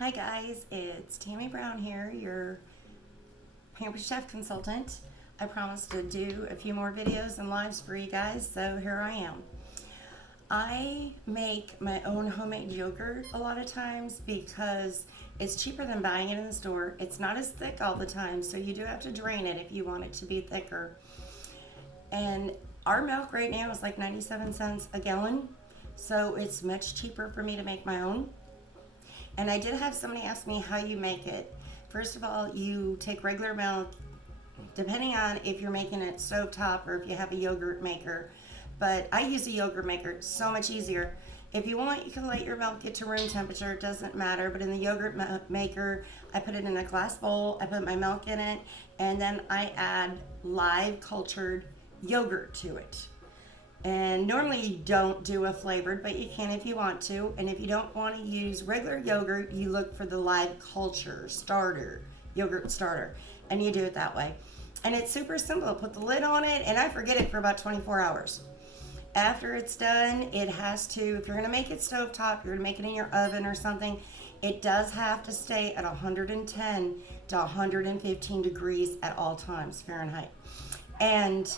Hi guys, it's Tammy Brown here, your Pampered Chef consultant. I promised to do a few more videos and lives for you guys, so here I am. I make my own homemade yogurt a lot of times because it's cheaper than buying it in the store. It's not as thick all the time, so you do have to drain it if you want it to be thicker. And our milk right now is like 97 cents a gallon, so it's much cheaper for me to make my own. And I did have somebody ask me how you make it. First of all, you take regular milk, depending on if you're making it stovetop or if you have a yogurt maker. But I use a yogurt maker, it's so much easier. If you want, you can let your milk get to room temperature, it doesn't matter. But in the yogurt maker, I put it in a glass bowl, I put my milk in it, and then I add live cultured yogurt to it. And normally you don't do a flavored, but you can if you want to. And if you don't want to use regular yogurt, you look for the live culture starter, yogurt starter, and you do it that way. And it's super simple. Put the lid on it, and I forget it for about 24 hours. After it's done, it has to, if you're going to make it stovetop, you're going to make it in your oven or something, it does have to stay at 110 to 115 degrees at all times, Fahrenheit. And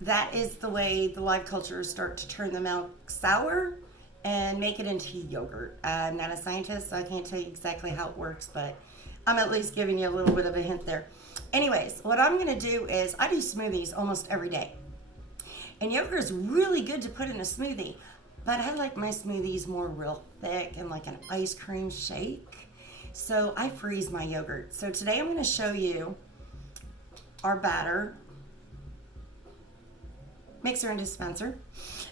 that is the way the live cultures start to turn the milk sour and make it into yogurt. I'm not a scientist, so I can't tell you exactly how it works, but I'm at least giving you a little bit of a hint there. Anyways, what I'm going to do is I do smoothies almost every day. And yogurt is really good to put in a smoothie, but I like my smoothies more real thick and like an ice cream shake. So I freeze my yogurt. So today I'm going to show you our batter, mixer and dispenser.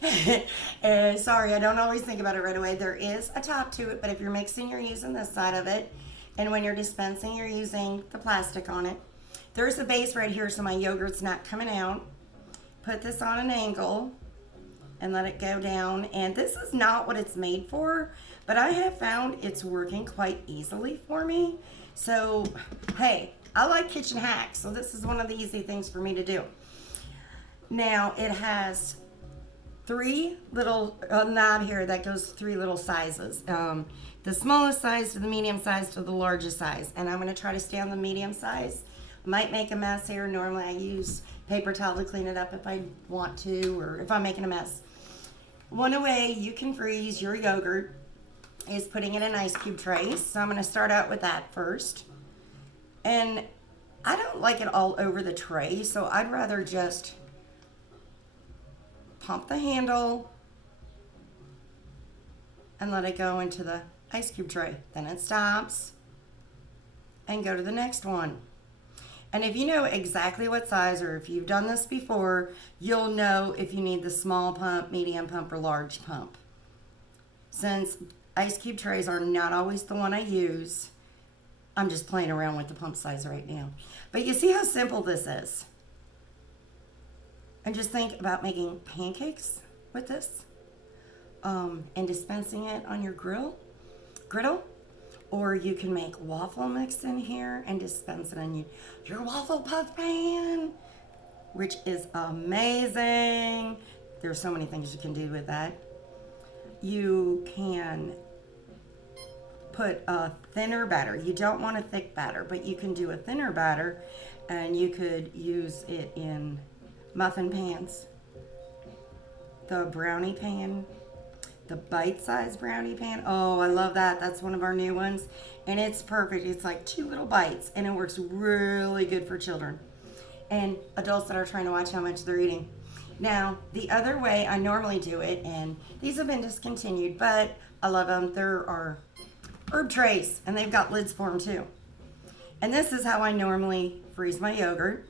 Sorry, I don't always think about it right away. There is a top to it, but if you're mixing, you're using this side of it. And when you're dispensing, you're using the plastic on it. There's a base right here, so my yogurt's not coming out. Put this on an angle and let it go down. And this is not what it's made for, but I have found it's working quite easily for me. So, hey, I like kitchen hacks, so this is one of the easy things for me to do. Now it has three little knob here that goes three little sizes. The smallest size to the medium size to the largest size. And I'm going to try to stay on the medium size. Might make a mess here. Normally I use paper towel to clean it up if I want to, or if I'm making a mess. One way you can freeze your yogurt is putting it in an ice cube tray. So I'm going to start out with that first. And I don't like it all over the tray, so I'd rather just pump the handle and let it go into the ice cube tray. Then it stops and go to the next one. And if you know exactly what size, or if you've done this before, you'll know if you need the small pump, medium pump, or large pump. Since ice cube trays are not always the one I use, I'm just playing around with the pump size right now. But you see how simple this is. And just think about making pancakes with this and dispensing it on your griddle. Or you can make waffle mix in here and dispense it on your waffle puff pan, which is amazing. There's so many things you can do with that. You can put a thinner batter. You don't want a thick batter, but you can do a thinner batter, and you could use it in muffin pans, the brownie pan, the bite-sized brownie pan. Oh, I love that. That's one of our new ones, and it's perfect. It's like 2 little bites, and it works really good for children and adults that are trying to watch how much they're eating. Now, the other way I normally do it, and these have been discontinued, but I love them. There are herb trays, and they've got lids for them too. And this is how I normally freeze my yogurt.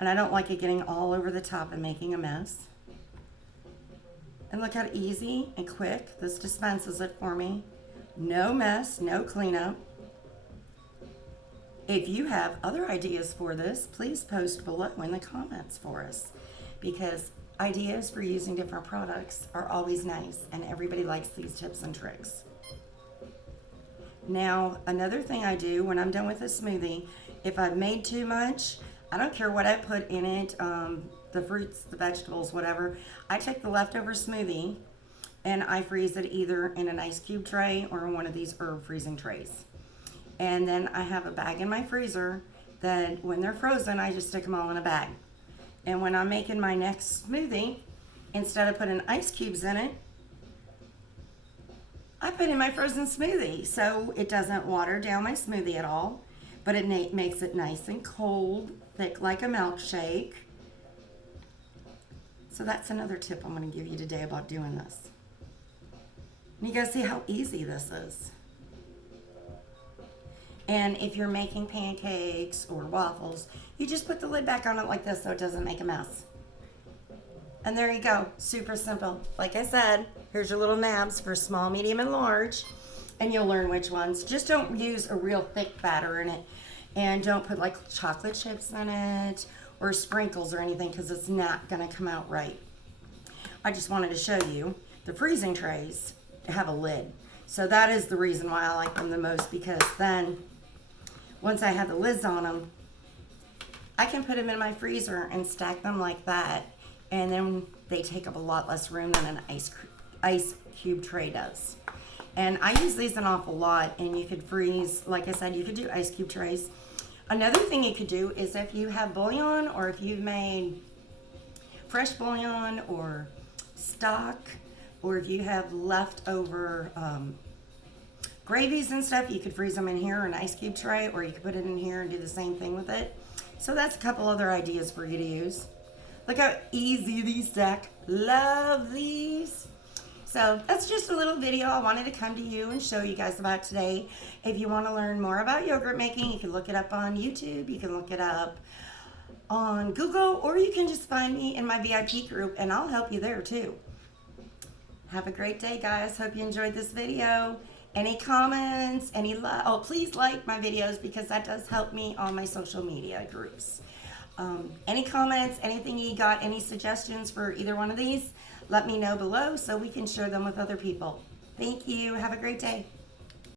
And I don't like it getting all over the top and making a mess. And look how easy and quick this dispenses it for me. No mess, no cleanup. If you have other ideas for this, please post below in the comments for us, because ideas for using different products are always nice, and everybody likes these tips and tricks. Now, another thing I do when I'm done with a smoothie, if I've made too much, I don't care what I put in it, the fruits, the vegetables, whatever. I take the leftover smoothie and I freeze it either in an ice cube tray or in one of these herb freezing trays. And then I have a bag in my freezer that when they're frozen, I just stick them all in a bag. And when I'm making my next smoothie, instead of putting ice cubes in it, I put in my frozen smoothie. So it doesn't water down my smoothie at all, but it makes it nice and cold, thick like a milkshake. So that's another tip I'm going to give you today about doing this. And you guys see how easy this is. And if you're making pancakes or waffles, you just put the lid back on it like this so it doesn't make a mess. And there you go, super simple. Like I said, here's your little nabs for small, medium, and large, and you'll learn which ones. Just don't use a real thick batter in it, and don't put like chocolate chips in it or sprinkles or anything, because it's not gonna come out right. I just wanted to show you the freezing trays have a lid. So that is the reason why I like them the most, because then once I have the lids on them, I can put them in my freezer and stack them like that, and then they take up a lot less room than an ice cube tray does. And I use these an awful lot, and you could freeze, like I said, you could do ice cube trays. Another thing you could do is if you have bouillon, or if you've made fresh bouillon or stock, or if you have leftover gravies and stuff, you could freeze them in here in an ice cube tray, or you could put it in here and do the same thing with it. So that's a couple other ideas for you to use. Look how easy these stack. Love these. So that's just a little video I wanted to come to you and show you guys about today. If you want to learn more about yogurt making, you can look it up on YouTube, you can look it up on Google, or you can just find me in my VIP group and I'll help you there too. Have a great day, guys. Hope you enjoyed this video. Any comments, please like my videos, because that does help me on my social media groups. Any comments, anything you got, any suggestions for either one of these, let me know below so we can share them with other people. Thank you. Have a great day.